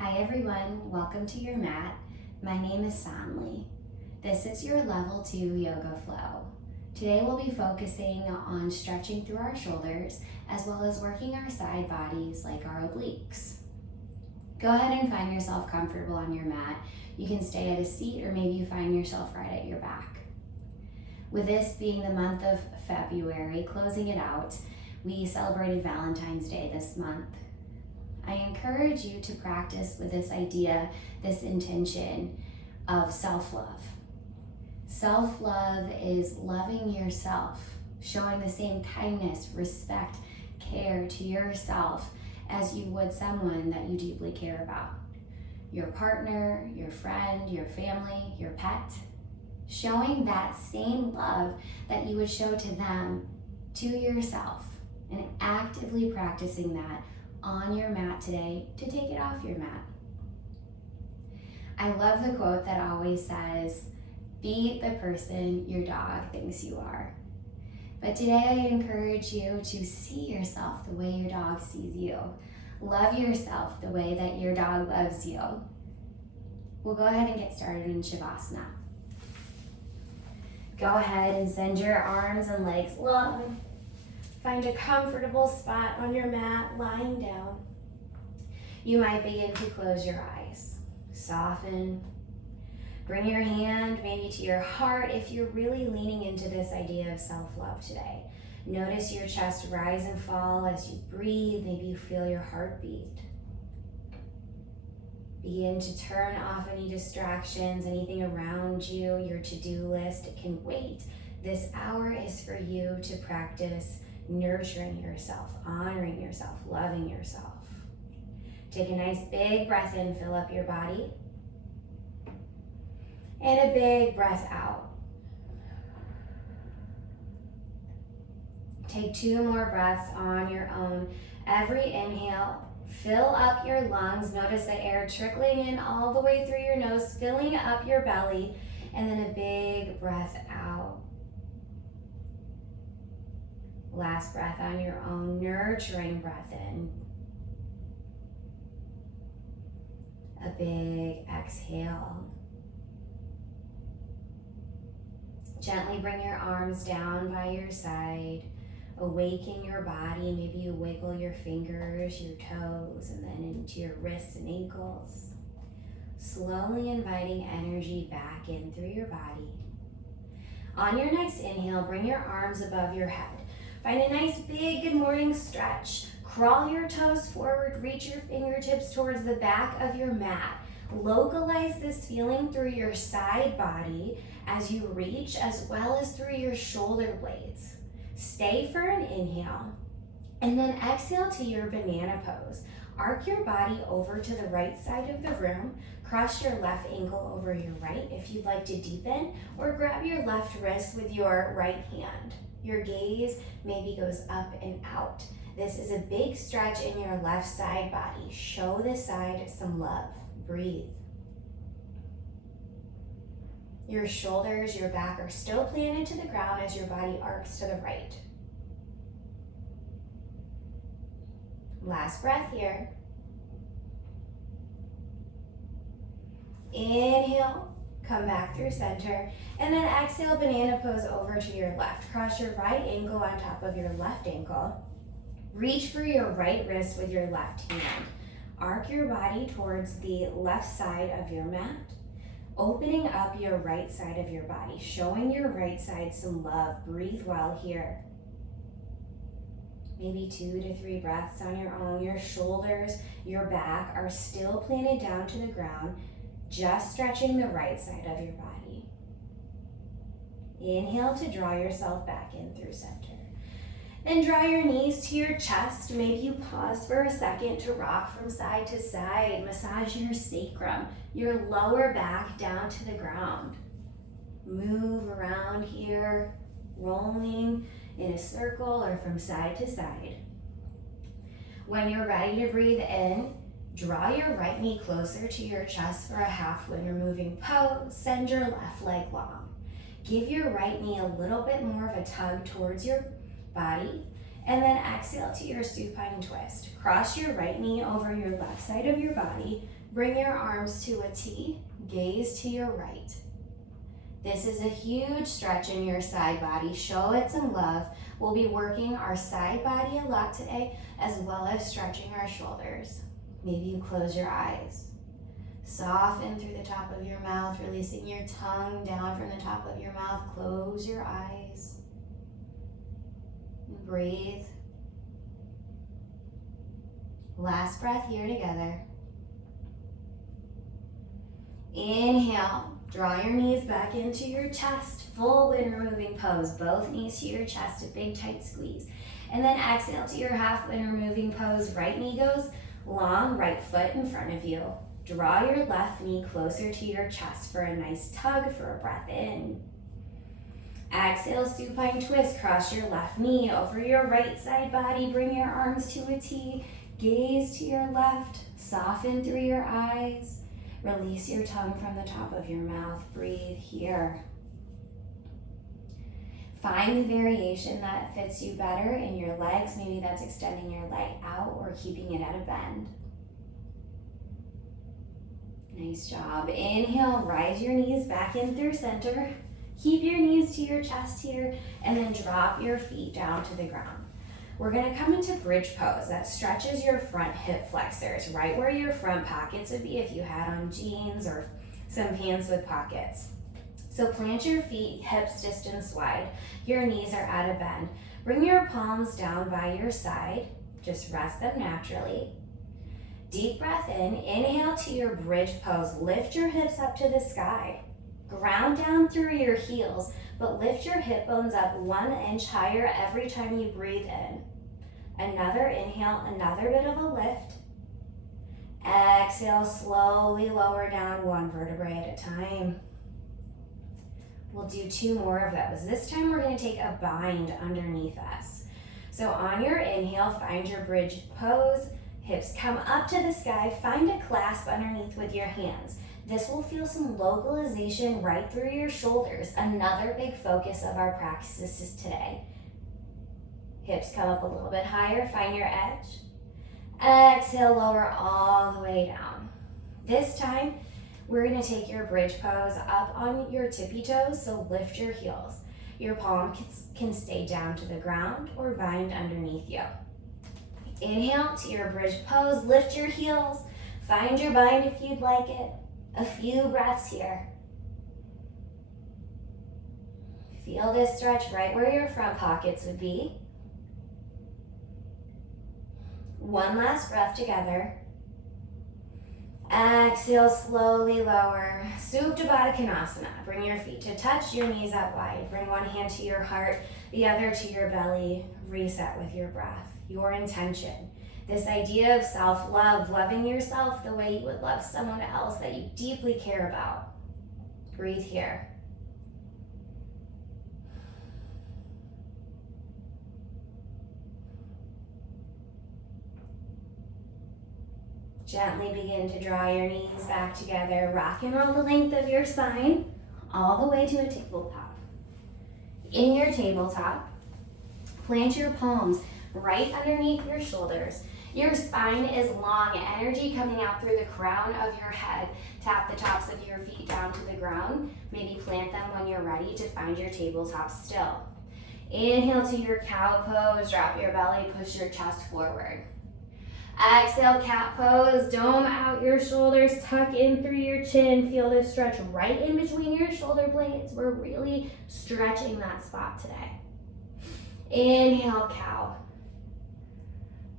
Hi everyone, welcome to your mat. My name is Sanli. This is your level 2 yoga flow. Today we'll be focusing on stretching through our shoulders as well as working our side bodies like our obliques. Go ahead and find yourself comfortable on your mat. You can stay at a seat or maybe you find yourself right at your back. With this being the month of February, closing it out, we celebrated Valentine's Day this month. I encourage you to practice with this idea, this intention of self-love. Self-love is loving yourself, showing the same kindness, respect, care to yourself as you would someone that you deeply care about. Your partner, your friend, your family, your pet. Showing that same love that you would show to them, to yourself, and actively practicing that on your mat today to take it off your mat. I love the quote that always says, be the person your dog thinks you are. But today I encourage you to see yourself the way your dog sees you. Love yourself the way that your dog loves you. We'll go ahead and get started in Shavasana. Go ahead and send your arms and legs long. Find a comfortable spot on your mat, lying down. You might begin to close your eyes. Soften. Bring your hand maybe to your heart if you're really leaning into this idea of self-love today. Notice your chest rise and fall as you breathe. Maybe you feel your heartbeat. Begin to turn off any distractions, anything around you, your to-do list. It can wait. This hour is for you to practice nurturing yourself, honoring yourself, loving yourself. Take a nice big breath in, fill up your body. And a big breath out. Take 2 more breaths on your own. Every inhale, fill up your lungs. Notice the air trickling in all the way through your nose, filling up your belly, and then a big breath out. Last breath on your own, nurturing breath in. A big exhale. Gently bring your arms down by your side. Awaken your body. Maybe you wiggle your fingers, your toes, and then into your wrists and ankles. Slowly inviting energy back in through your body. On your next inhale, bring your arms above your head. Find a nice big good morning stretch. Crawl your toes forward, reach your fingertips towards the back of your mat. Localize this feeling through your side body as you reach, as well as through your shoulder blades. Stay for an inhale, and then exhale to your banana pose. Arc your body over to the right side of the room. Cross your left ankle over your right if you'd like to deepen, or grab your left wrist with your right hand. Your gaze maybe goes up and out. This is a big stretch in your left side body. Show this side some love. Breathe. Your shoulders, your back are still planted to the ground as your body arcs to the right. Last breath here. Inhale, come back through center, and then exhale, banana pose over to your left. Cross your right ankle on top of your left ankle. Reach for your right wrist with your left hand. Arc your body towards the left side of your mat, opening up your right side of your body, showing your right side some love. Breathe well here. Maybe 2 to 3 breaths on your own. Your shoulders, your back are still planted down to the ground, just stretching the right side of your body. Inhale to draw yourself back in through center. Then draw your knees to your chest. Maybe you pause for a second to rock from side to side. Massage your sacrum, your lower back down to the ground. Move around here, rolling in a circle or from side to side. When you're ready to breathe in, draw your right knee closer to your chest for a half winter moving pose. Send your left leg long. Give your right knee a little bit more of a tug towards your body And then exhale to your supine twist. Cross your right knee over your left side of your body. Bring your arms to a T. Gaze to your right. This is a huge stretch in your side body. Show it some love. We'll be working our side body a lot today, as well as stretching our shoulders. Maybe you close your eyes. Soften through the top of your mouth, releasing your tongue down from the top of your mouth. Close your eyes. Breathe. Last breath here together. Inhale. Draw your knees back into your chest, full wind removing pose. Both knees to your chest, a big tight squeeze. And then exhale to your half wind removing pose. Right knee goes long, right foot in front of you. Draw your left knee closer to your chest for a nice tug for a breath in. Exhale, supine twist. Cross your left knee over your right side body. Bring your arms to a T. Gaze to your left. Soften through your eyes. Release your tongue from the top of your mouth. Breathe here. Find the variation that fits you better in your legs. Maybe that's extending your leg out or keeping it at a bend. Nice job. Inhale, rise your knees back in through center. Keep your knees to your chest here, and then drop your feet down to the ground. We're gonna come into bridge pose. That stretches your front hip flexors, right where your front pockets would be if you had on jeans or some pants with pockets. So plant your feet hips distance wide. Your knees are at a bend. Bring your palms down by your side. Just rest them naturally. Deep breath in. Inhale to your bridge pose. Lift your hips up to the sky. Ground down through your heels, but lift your hip bones up 1 inch higher every time you breathe in. Another inhale, another bit of a lift. Exhale, slowly lower down 1 vertebrae at a time. We'll do 2 more of those. This time we're going to take a bind underneath us. So on your inhale, find your bridge pose. Hips come up to the sky. Find a clasp underneath with your hands. This will feel some localization right through your shoulders. Another big focus of our practices today. Hips come up a little bit higher, find your edge. Exhale, lower all the way down. This time, we're gonna take your bridge pose up on your tippy toes, so lift your heels. Your palm can stay down to the ground or bind underneath you. Inhale to your bridge pose, lift your heels, find your bind if you'd like it. A few breaths here. Feel this stretch right where your front pockets would be. 1 last breath together. Exhale, slowly lower. Supta Baddha Konasana. Bring your feet to touch, your knees out wide. Bring one hand to your heart, the other to your belly. Reset with your breath, your intention. This idea of self-love, loving yourself the way you would love someone else that you deeply care about. Breathe here. Gently begin to draw your knees back together. Rock and roll the length of your spine all the way to a tabletop. In your tabletop, plant your palms right underneath your shoulders. Your spine is long, energy coming out through the crown of your head. Tap the tops of your feet down to the ground. Maybe plant them when you're ready to find your tabletop still. Inhale to your cow pose, drop your belly, push your chest forward. Exhale, cat pose, dome out your shoulders, tuck in through your chin. Feel this stretch right in between your shoulder blades. We're really stretching that spot today. Inhale, cow.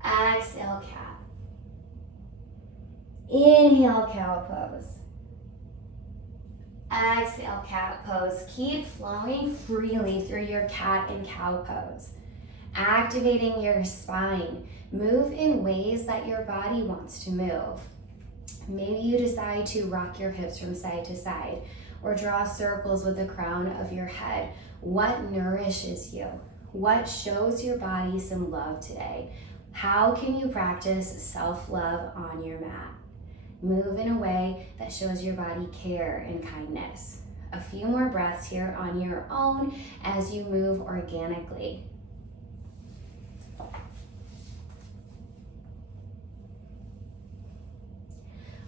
Exhale, cat. Inhale, cow pose. Exhale, cat pose. Keep flowing freely through your cat and cow pose. Activating your spine. Move in ways that your body wants to move. Maybe you decide to rock your hips from side to side or draw circles with the crown of your head. What nourishes you? What shows your body some love today? How can you practice self-love on your mat? Move in a way that shows your body care and kindness. A few more breaths here on your own as you move organically.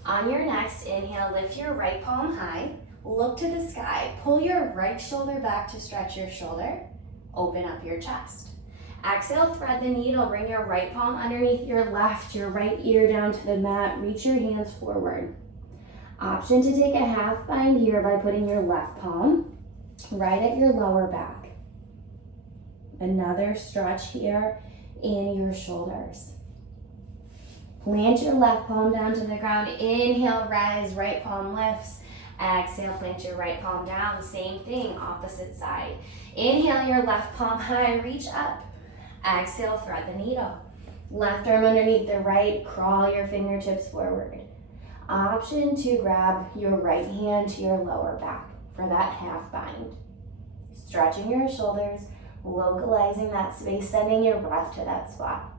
On your next inhale, lift your right palm high, look to the sky, pull your right shoulder back to stretch your shoulder, open up your chest. Exhale, thread the needle, bring your right palm underneath your left, your right ear down to the mat, reach your hands forward. Option to take a half bind here by putting your left palm right at your lower back. Another stretch here in your shoulders. Plant your left palm down to the ground. Inhale, rise, right palm lifts. Exhale, plant your right palm down. Same thing, opposite side. Inhale, your left palm high, reach up. Exhale, thread the needle. Left arm underneath the right, crawl your fingertips forward. Option to grab your right hand to your lower back for that half bind. Stretching your shoulders, localizing that space, sending your breath to that spot.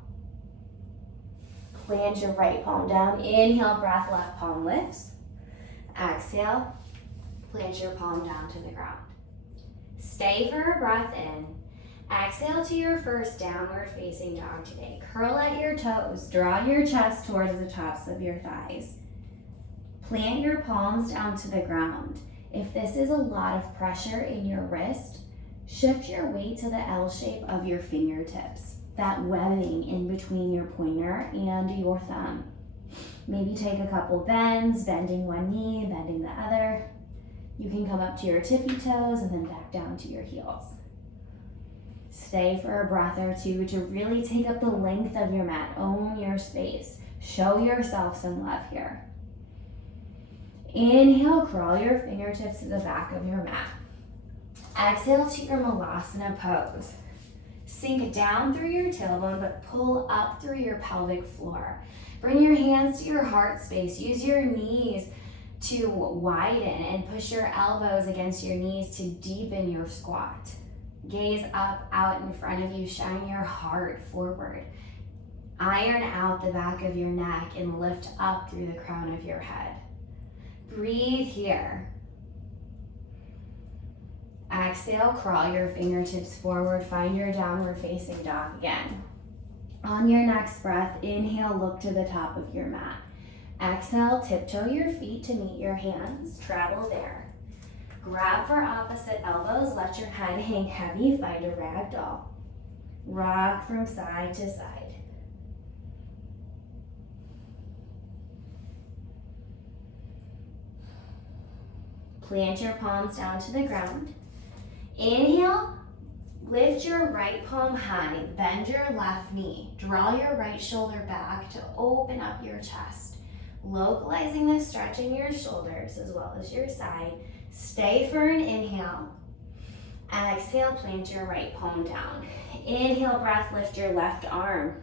Plant your right palm down. Inhale, breath, left palm lifts. Exhale, plant your palm down to the ground. Stay for a breath in. Exhale to your first downward facing dog today. Curl at your toes. Draw your chest towards the tops of your thighs. Plant your palms down to the ground. If this is a lot of pressure in your wrist, shift your weight to the L shape of your fingertips, that webbing in between your pointer and your thumb. Maybe take a couple bends, bending one knee, bending the other. You can come up to your tippy toes and then back down to your heels. Stay for a breath or two to really take up the length of your mat. Own your space. Show yourself some love here. Inhale, crawl your fingertips to the back of your mat. Exhale to your Malasana pose. Sink down through your tailbone, but pull up through your pelvic floor. Bring your hands to your heart space. Use your knees to widen and push your elbows against your knees to deepen your squat. Gaze up, out in front of you. Shine your heart forward. Iron out the back of your neck and lift up through the crown of your head. Breathe here. Exhale, crawl your fingertips forward. Find your downward facing dog again. On your next breath, inhale, look to the top of your mat. Exhale, tiptoe your feet to meet your hands. Travel there. Grab for opposite elbows. Let your head hang heavy. Find a ragdoll. Rock from side to side. Plant your palms down to the ground. Inhale, lift your right palm high, bend your left knee, draw your right shoulder back to open up your chest, localizing the stretch in your shoulders as well as your side. Stay for an inhale. Exhale, plant your right palm down. Inhale, breath, lift your left arm.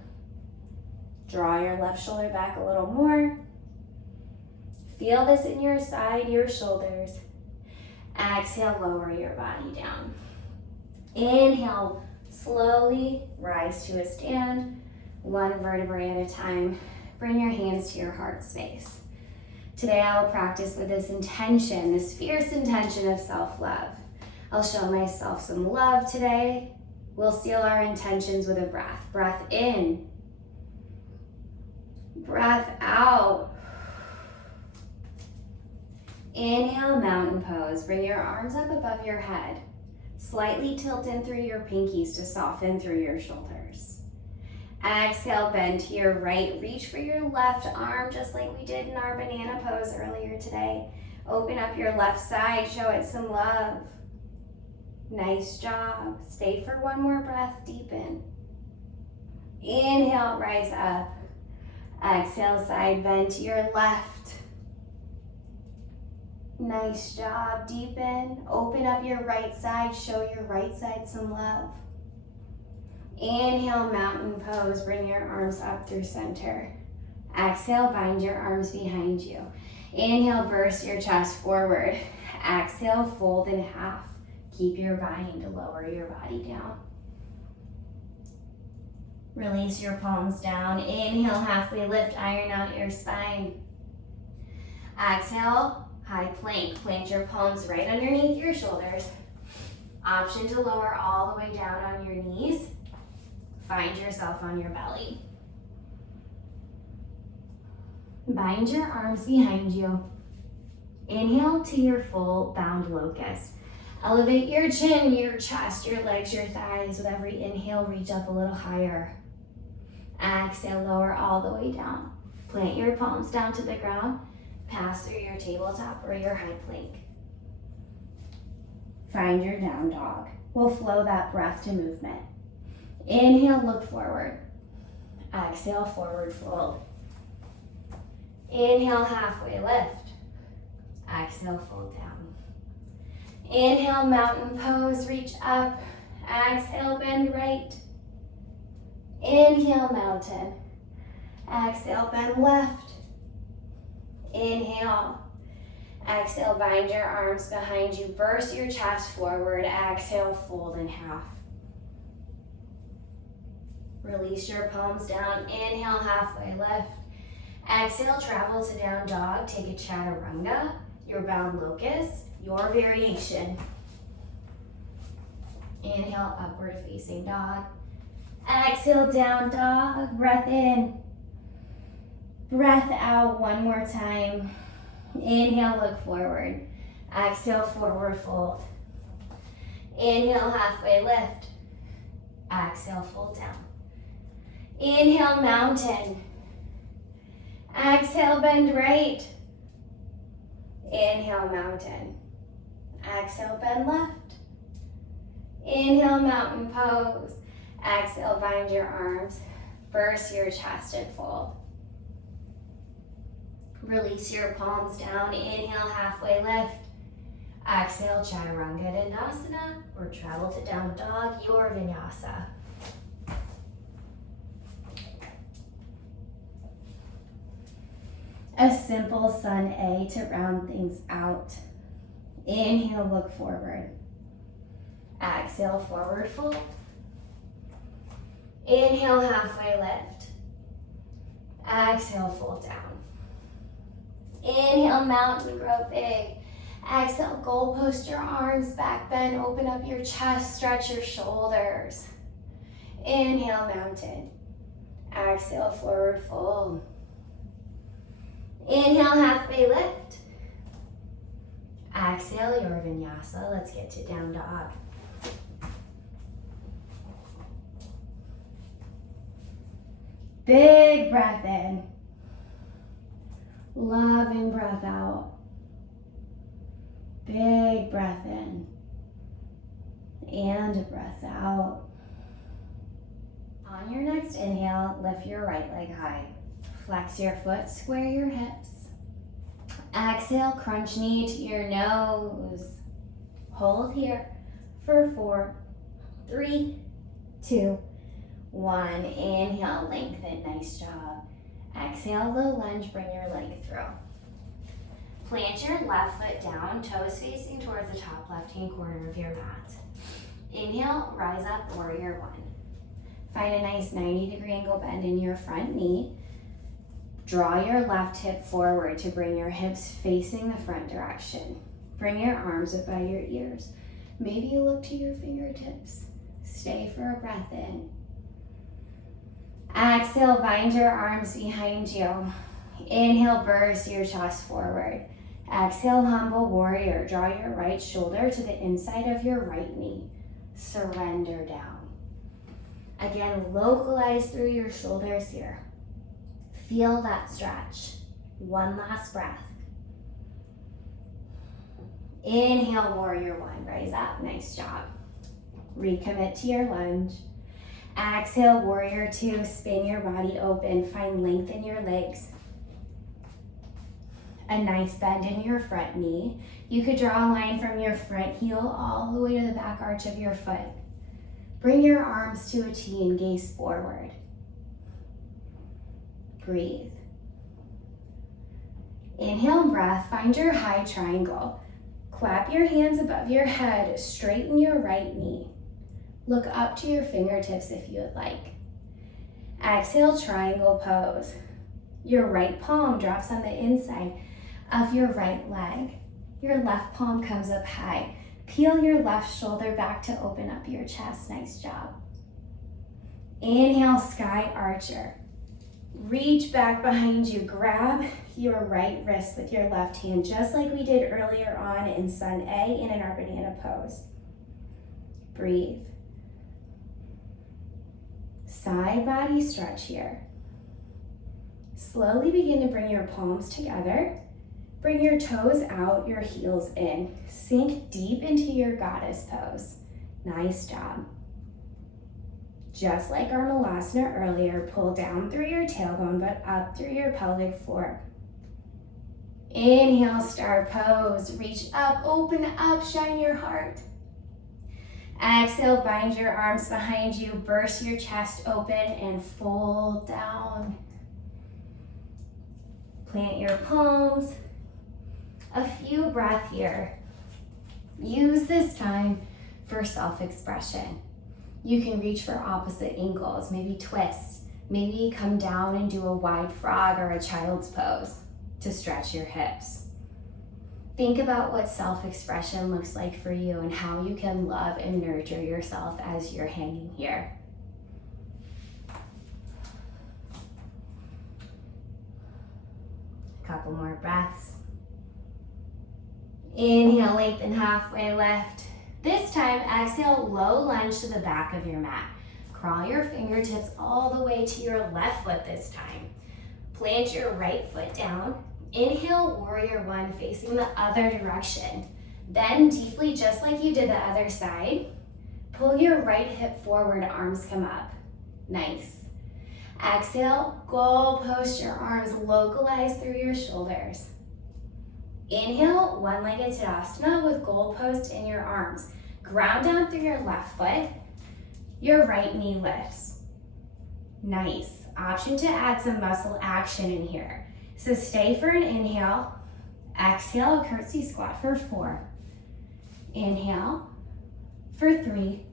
Draw your left shoulder back a little more. Feel this in your side, your shoulders. Exhale, lower your body down. Inhale, slowly rise to a stand, one vertebrae at a time. Bring your hands to your heart space. Today I will practice with this intention, this fierce intention of self-love. I'll show myself some love today. We'll seal our intentions with a breath. Breath in. Breath out. Inhale, mountain pose. Bring your arms up above your head. Slightly tilt in through your pinkies to soften through your shoulders. Exhale, bend to your right. Reach for your left arm just like we did in our banana pose earlier today. Open up your left side. Show it some love. Nice job. Stay for one more breath. Deepen. Inhale, rise up. Exhale, side bend to your left. Nice job. Deepen. Open up your right side. Show your right side some love. Inhale, mountain pose. Bring your arms up through center. Exhale, bind your arms behind you. Inhale, burst your chest forward. Exhale, fold in half. Keep your bind to lower your body down. Release your palms down. Inhale, halfway lift. Iron out your spine. Exhale, high plank. Plant your palms right underneath your shoulders. Option to lower all the way down on your knees. Find yourself on your belly. Bind your arms behind you. Inhale to your full bound locust. Elevate your chin, your chest, your legs, your thighs. With every inhale, reach up a little higher. Exhale, lower all the way down. Plant your palms down to the ground. Pass through your tabletop or your high plank. Find your down dog. We'll flow that breath to movement. Inhale, look forward. Exhale, forward fold. Inhale, halfway lift. Exhale, fold down. Inhale, mountain pose, reach up. Exhale, bend right. Inhale, mountain. Exhale, bend left. Inhale. Exhale, bind your arms behind you. Burst your chest forward. Exhale, fold in half. Release your palms down. Inhale, halfway lift. Exhale, travel to down dog. Take a chaturanga, your bound locust, your variation. Inhale, upward facing dog. Exhale, down dog. Breath in. Breath out one more time. Inhale, look forward. Exhale, forward fold. Inhale, halfway lift. Exhale, fold down. Inhale, mountain. Exhale, bend right. Inhale, mountain. Exhale, bend left. Inhale, mountain pose. Exhale, bind your arms. Burst your chest and fold. Release your palms down. Inhale, halfway lift. Exhale, chaturanga dandasana, or travel to down dog, your vinyasa. A simple sun A to round things out. Inhale, look forward. Exhale, forward fold. Inhale, halfway lift. Exhale, fold down. Inhale, mountain, grow big. Exhale, goal post your arms, back bend, open up your chest, stretch your shoulders. Inhale, mountain. Exhale, forward fold. Inhale, halfway lift. Exhale, your vinyasa. Let's get to down dog. Big breath in. Loving breath out. Big breath in. And a breath out. On your next inhale, lift your right leg high. Flex your foot, square your hips. Exhale, crunch knee to your nose. Hold here for 4, 3, 2, 1. Inhale, lengthen, nice job. Exhale, low lunge, bring your leg through. Plant your left foot down, toes facing towards the top left-hand corner of your mat. Inhale, rise up, warrior one. Find a nice 90-degree angle bend in your front knee. Draw your left hip forward to bring your hips facing the front direction. Bring your arms up by your ears. Maybe you look to your fingertips. Stay for a breath in. Exhale, bind your arms behind you. Inhale, burst your chest forward. Exhale, humble warrior. Draw your right shoulder to the inside of your right knee. Surrender down. Again, localize through your shoulders here. Feel that stretch. One last breath. Inhale, warrior one. Rise up. Nice job. Recommit to your lunge. Exhale, warrior two. Spin your body open. Find length in your legs. A nice bend in your front knee. You could draw a line from your front heel all the way to the back arch of your foot. Bring your arms to a T and gaze forward. Breathe. Inhale, breath. Find your high triangle. Clap your hands above your head. Straighten your right knee. Look up to your fingertips if you would like. Exhale, triangle pose. Your right palm drops on the inside of your right leg. Your left palm comes up high. Peel your left shoulder back to open up your chest. Nice job. Inhale, sky archer. Reach back behind you. Grab your right wrist with your left hand, just like we did earlier on in Sun A and in our banana pose. Breathe. Side body stretch here. Slowly begin to bring your palms together. Bring your toes out, your heels in. Sink deep into your goddess pose. Nice job. Just like our Malasana earlier, pull down through your tailbone, but up through your pelvic floor. Inhale, star pose. Reach up, open up, shine your heart. Exhale, bind your arms behind you, burst your chest open and fold down. Plant your palms. A few breaths here. Use this time for self-expression. You can reach for opposite ankles, maybe twist, maybe come down and do a wide frog or a child's pose to stretch your hips. Think about what self-expression looks like for you and how you can love and nurture yourself as you're hanging here. A couple more breaths. Inhale, lengthen halfway lift. This time, exhale, low lunge to the back of your mat. Crawl your fingertips all the way to your left foot this time. Plant your right foot down. Inhale, warrior one, facing the other direction. Bend deeply, just like you did the other side. Pull your right hip forward, arms come up. Nice. Exhale, goal post your arms, localize through your shoulders. Inhale, one-legged Tadasana with goal post in your arms. Ground down through your left foot. Your right knee lifts. Nice. Option to add some muscle action in here. So stay for an inhale. Exhale, a curtsy squat for 4. Inhale for 3.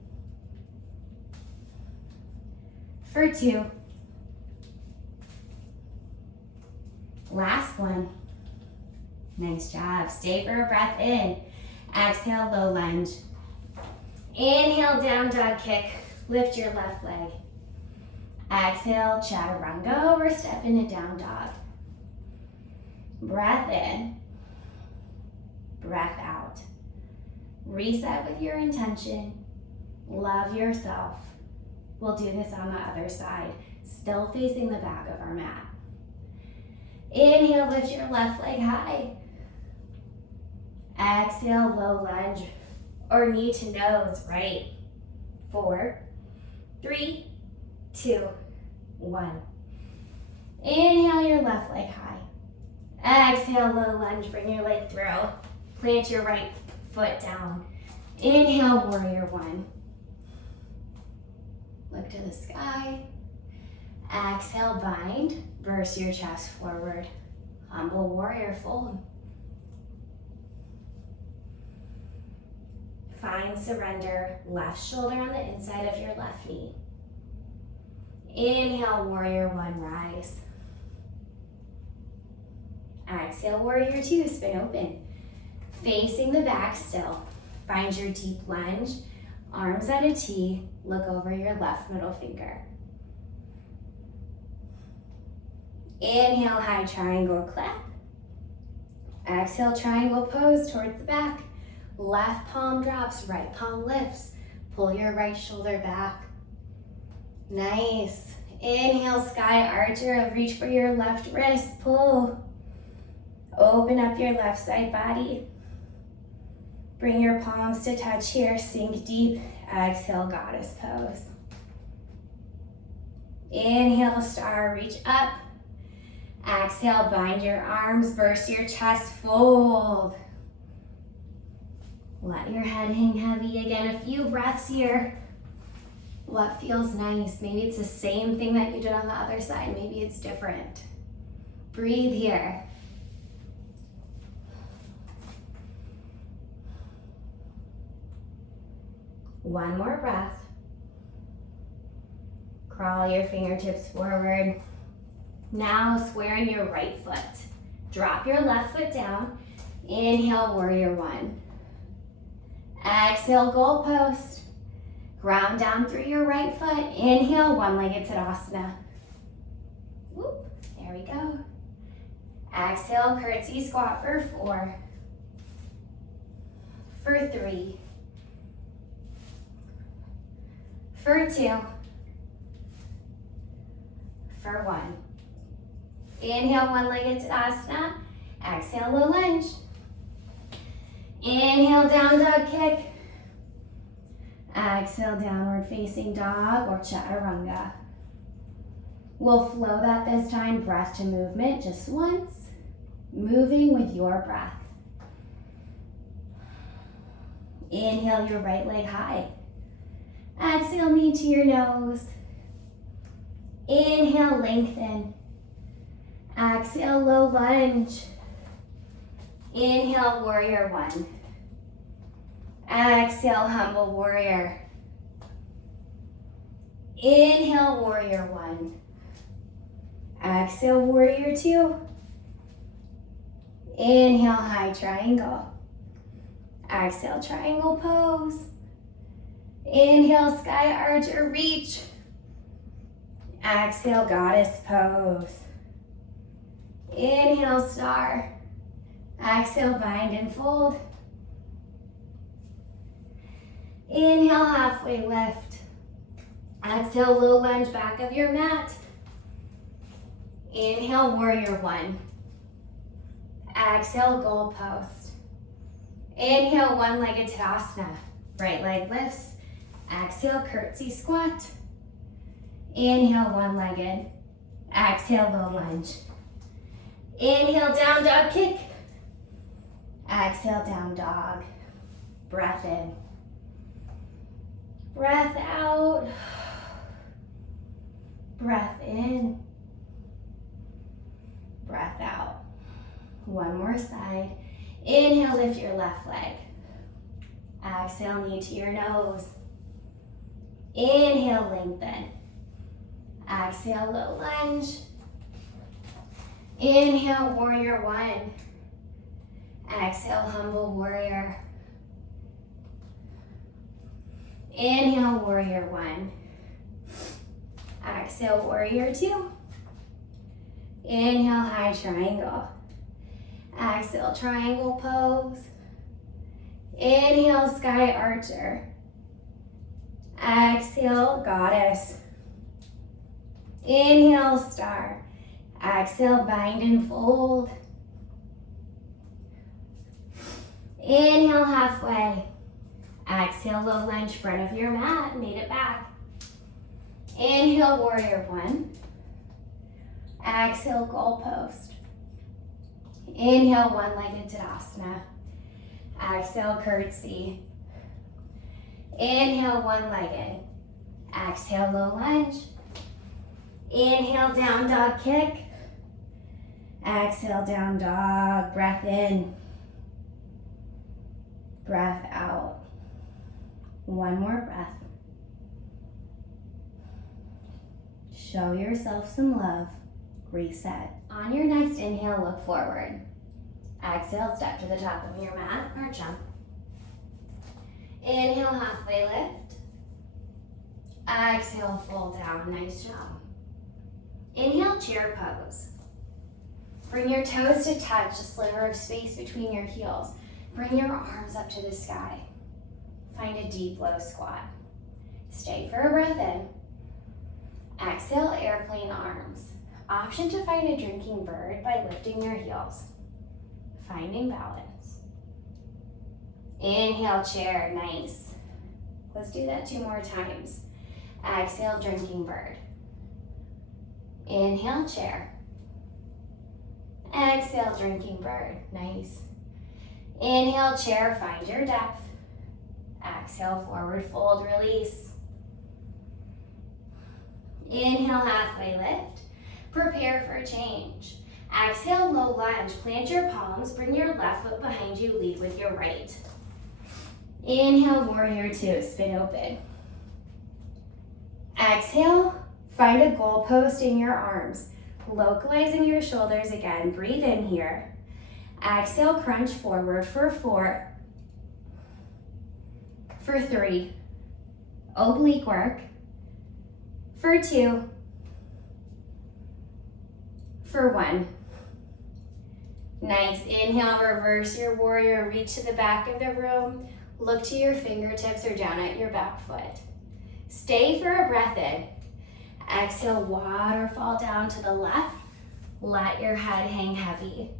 For 2. Last one. Nice job. Stay for a breath in. Exhale, low lunge. Inhale, down dog kick. Lift your left leg. Exhale, chaturanga or step into down dog. Breath in. Breath out. Reset with your intention. Love yourself. We'll do this on the other side, still facing the back of our mat. Inhale, lift your left leg high. Exhale, low lunge or knee to nose, right? 4, 3, 2, 1. Inhale, your left leg high. Exhale, low lunge, bring your leg through. Plant your right foot down. Inhale, warrior one. Look to the sky. Exhale, bind, burst your chest forward. Humble warrior fold. Find surrender, left shoulder on the inside of your left knee. Inhale, warrior one, rise. Exhale, warrior two, spin open. Facing the back still. Find your deep lunge, arms at a T, look over your left middle finger. Inhale, high triangle clap. Exhale, triangle pose towards the back. Left palm drops, right palm lifts. Pull your right shoulder back. Nice. Inhale, sky archer, reach for your left wrist, pull. Open up your left side body. Bring your palms to touch here, sink deep. Exhale, goddess pose. Inhale, star, reach up. Exhale, bind your arms, burst your chest, fold. Let your head hang heavy again. A few breaths here. What feels nice? Maybe it's the same thing that you did on the other side. Maybe it's different. Breathe here. One more breath. Crawl your fingertips forward. Now square in your right foot. Drop your left foot down. Inhale, warrior one. Exhale, goal post. Ground down through your right foot. Inhale, one-legged Tadasana. Whoop. There we go. Exhale, curtsy squat for 4. For 3. For 2. For 1. Inhale, one-legged Tadasana. Exhale, low lunge. Inhale, down dog kick. Exhale, downward facing dog or chaturanga. We'll flow that this time, breath to movement, just once. Moving with your breath. Inhale, your right leg high. Exhale, knee to your nose. Inhale, lengthen. Exhale, low lunge. Inhale, warrior 1. Exhale, humble warrior. Inhale, warrior 1. Exhale, warrior 2. Inhale, high triangle. Exhale, triangle pose. Inhale, sky arch or reach. Exhale, goddess pose. Inhale, star. Exhale, bind and fold. Inhale, halfway lift. Exhale, low lunge, back of your mat. Inhale, warrior 1. Exhale, goal post. Inhale, one-legged Tadasana. Right leg lifts. Exhale, curtsy squat. Inhale, one-legged. Exhale, low lunge. Inhale, down dog kick. Exhale, down dog. Breath in. Breath out. Breath in. Breath out. One more side. Inhale, lift your left leg. Exhale, knee to your nose. Inhale, lengthen. Exhale, low lunge. Inhale, warrior 1. Exhale, humble warrior. Inhale, warrior 1. Exhale, warrior 2. Inhale, high triangle. Exhale, triangle pose. Inhale, sky archer. Exhale, goddess. Inhale, star. Exhale, bind and fold. Inhale, halfway. Exhale, low lunge, front of your mat, made it back. Inhale, warrior 1. Exhale, goal post. Inhale, one-legged Tadasana. Exhale, curtsy. Inhale, one-legged. Exhale, low lunge. Inhale, down dog kick. Exhale, down dog. Breath in. Breath out. One more breath. Show yourself some love. Reset. On your next inhale, look forward. Exhale, step to the top of your mat or jump. Inhale, halfway lift. Exhale, fold down. Nice job. Inhale, chair pose. Bring your toes to touch a sliver of space between your heels. Bring your arms up to the sky. Find a deep, low squat. Stay for a breath in. Exhale, airplane arms. Option to find a drinking bird by lifting your heels. Finding balance. Inhale, chair, nice. Let's do that 2 more times. Exhale, drinking bird. Inhale, chair. Exhale, drinking bird, nice. Inhale, chair, find your depth. Exhale, forward fold, release. Inhale, halfway lift. Prepare for change. Exhale, low lunge. Plant your palms. Bring your left foot behind you. Lead with your right. Inhale, warrior 2. Spin open. Exhale, find a goal post in your arms. Localizing your shoulders again. Breathe in here. Exhale, crunch forward for 4. For 3. Oblique work. For 2. for 1. Nice. Inhale, reverse your warrior, reach to the back of the room. Look to your fingertips or down at your back foot. Stay for a breath in. Exhale, waterfall down to the left. Let your head hang heavy.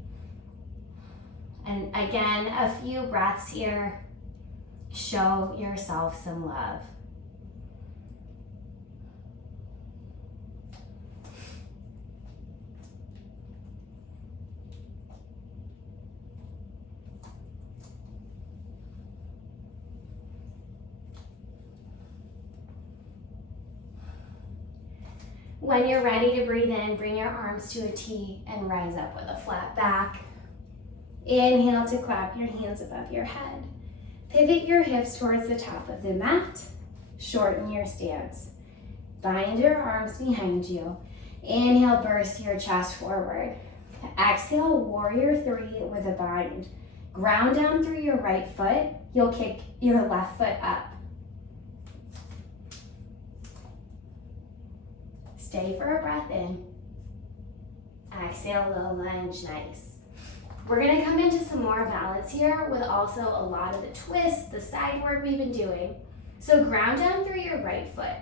And again, a few breaths here. Show yourself some love. When you're ready to breathe in, bring your arms to a T and rise up with a flat back. Inhale to clap your hands above your head. Pivot your hips towards the top of the mat. Shorten your stance. Bind your arms behind you. Inhale, burst your chest forward. Exhale, warrior 3 with a bind. Ground down through your right foot. You'll kick your left foot up. Stay for a breath in. Exhale, low lunge, nice. We're gonna come into some more balance here with also a lot of the twists, the side work we've been doing. So ground down through your right foot.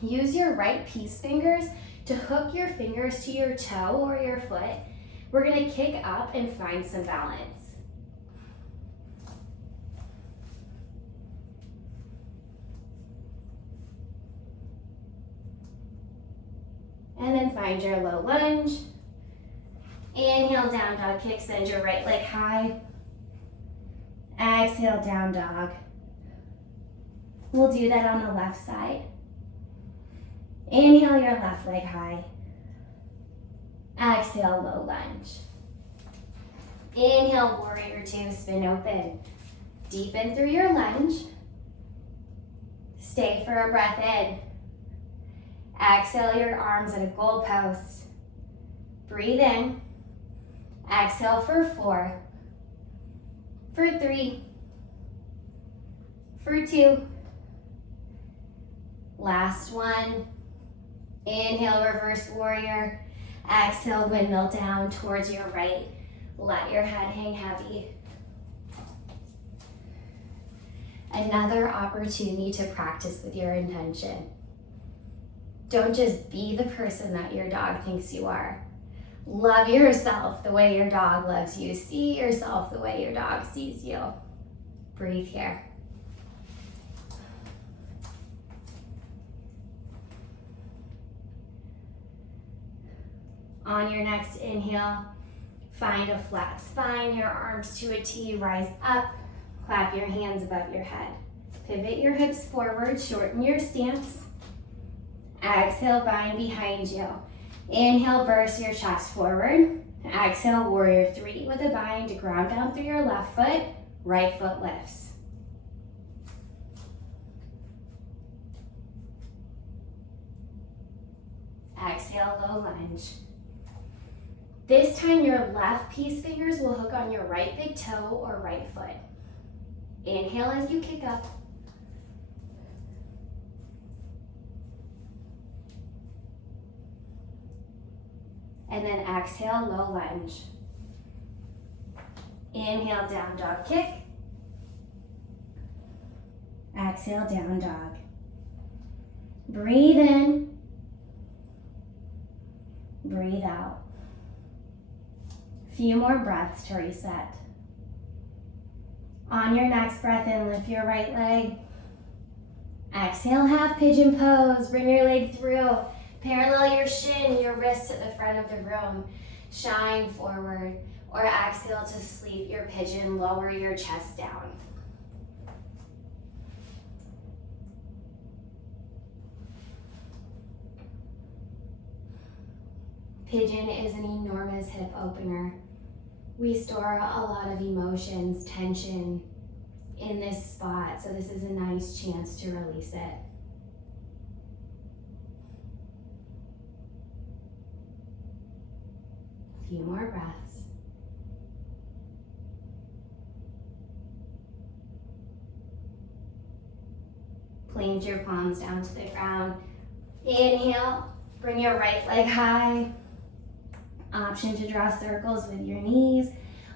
Use your right peace fingers to hook your fingers to your toe or your foot. We're gonna kick up and find some balance. And then find your low lunge. Inhale, down dog kick, send your right leg high. Exhale, down dog. We'll do that on the left side. Inhale, your left leg high. Exhale, low lunge. Inhale, warrior 2, spin open. Deepen through your lunge. Stay for a breath in. Exhale your arms at a goal post. Breathe in. Exhale for 4, for 3, for 2. Last one. Inhale, reverse warrior. Exhale, windmill down towards your right. Let your head hang heavy. Another opportunity to practice with your intention. Don't just be the person that your dog thinks you are. Love yourself the way your dog loves you. See yourself the way your dog sees you. Breathe here. On your next inhale, find a flat spine, your arms to a T, rise up, clap your hands above your head. Pivot your hips forward, shorten your stance. Exhale, bind behind you. Inhale, burst your chest forward. Exhale, warrior 3 with a bind, ground down through your left foot, right foot lifts. Exhale, low lunge. This time your left peace fingers will hook on your right big toe or right foot. Inhale as you kick up. And then exhale, low lunge. Inhale, down dog kick. Exhale, down dog. Breathe in. Breathe out. Few more breaths to reset. On your next breath in, lift your right leg. Exhale, half pigeon pose. Bring your leg through. Parallel your shin, your wrist to the front of the room. Shine forward. Or exhale to sleep your pigeon. Lower your chest down. Pigeon is an enormous hip opener. We store a lot of emotions, tension in this spot, so this is a nice chance to release it. A few more breaths. Plant your palms down to the ground. Inhale, bring your right leg high. Option to draw circles with your knees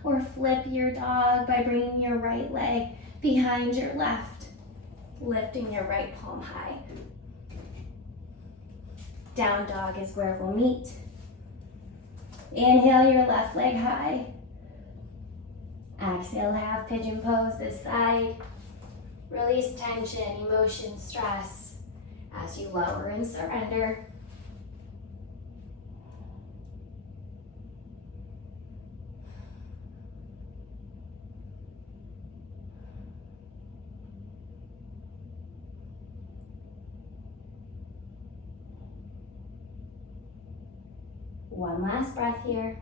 or flip your dog by bringing your right leg behind your left, lifting your right palm high. Down dog is where we'll meet. Inhale your left leg high. Exhale, half pigeon pose this side. Release tension, emotion, stress as you lower and surrender. One last breath here.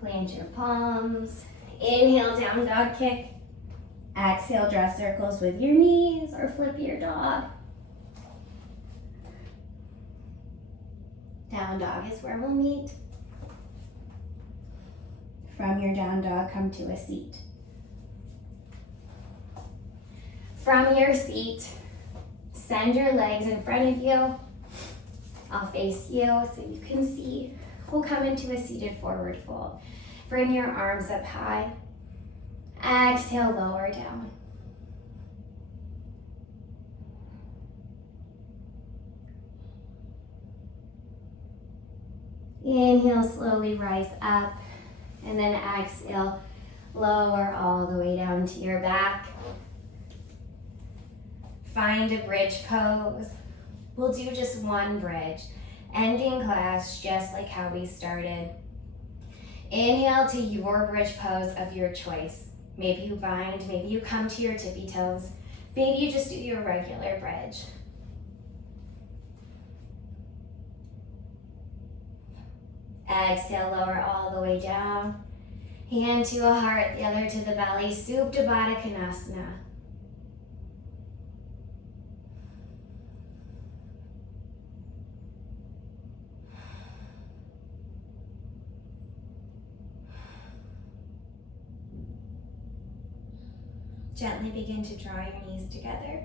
Plant your palms. Inhale, down dog kick. Exhale, draw circles with your knees or flip your dog. Down dog is where we'll meet. From your down dog, come to a seat. From your seat, send your legs in front of you. I'll face you so you can see. We'll come into a seated forward fold. Bring your arms up high. Exhale, lower down. Inhale, slowly rise up. And then exhale, lower all the way down to your back. Find a bridge pose. We'll do just one bridge, ending class just like how we started. Inhale to your bridge pose of your choice. Maybe you bind, maybe you come to your tippy toes. Maybe you just do your regular bridge. Exhale, lower all the way down. Hand to a heart, the other to the belly. Supta Baddha Konasana. Gently begin to draw your knees together.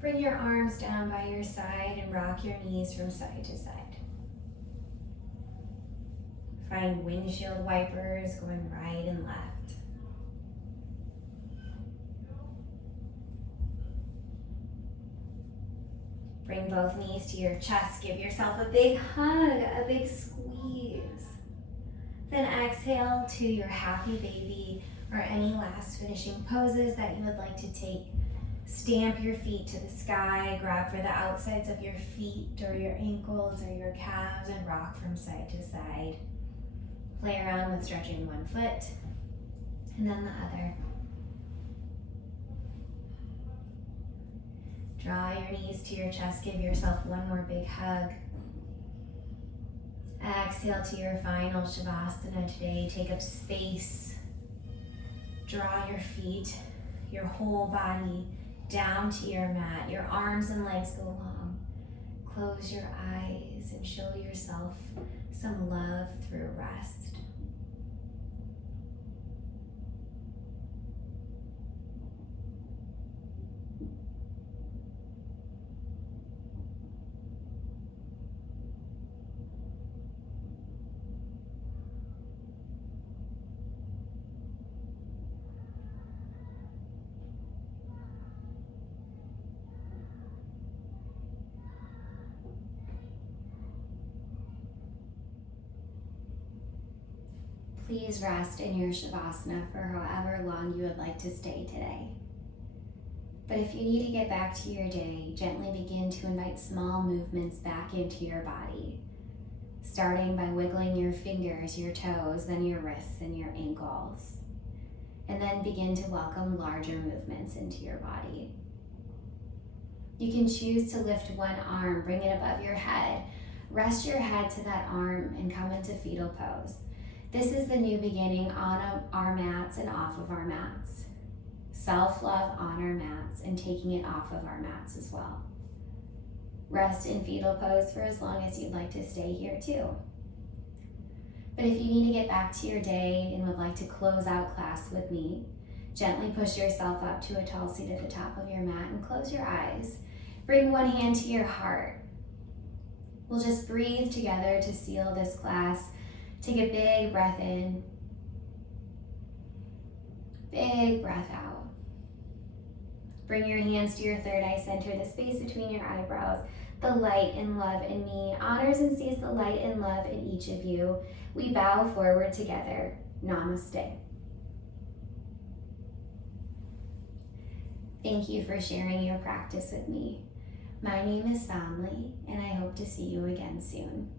Bring your arms down by your side and rock your knees from side to side. Find windshield wipers going right and left. Bring both knees to your chest. Give yourself a big hug, a big squeeze. Then exhale to your happy baby or any last finishing poses that you would like to take. Stamp your feet to the sky, grab for the outsides of your feet or your ankles or your calves and rock from side to side. Play around with stretching one foot and then the other. Draw your knees to your chest, give yourself one more big hug. Exhale to your final Shavasana today. Take up space. Draw your feet, your whole body down to your mat. Your arms and legs go long. Close your eyes and show yourself some love through rest. Please rest in your Shavasana for however long you would like to stay today. But if you need to get back to your day, gently begin to invite small movements back into your body, starting by wiggling your fingers, your toes, then your wrists and your ankles. And then begin to welcome larger movements into your body. You can choose to lift one arm, bring it above your head, rest your head to that arm and come into fetal pose. This is the new beginning on our mats and off of our mats. Self-love on our mats and taking it off of our mats as well. Rest in fetal pose for as long as you'd like to stay here too. But if you need to get back to your day and would like to close out class with me, gently push yourself up to a tall seat at the top of your mat and close your eyes. Bring one hand to your heart. We'll just breathe together to seal this class. Take a big breath in. Big breath out. Bring your hands to your third eye center, the space between your eyebrows. The light and love in me honors and sees the light and love in each of you. We bow forward together. Namaste. Thank you for sharing your practice with me. My name is Sanli, and I hope to see you again soon.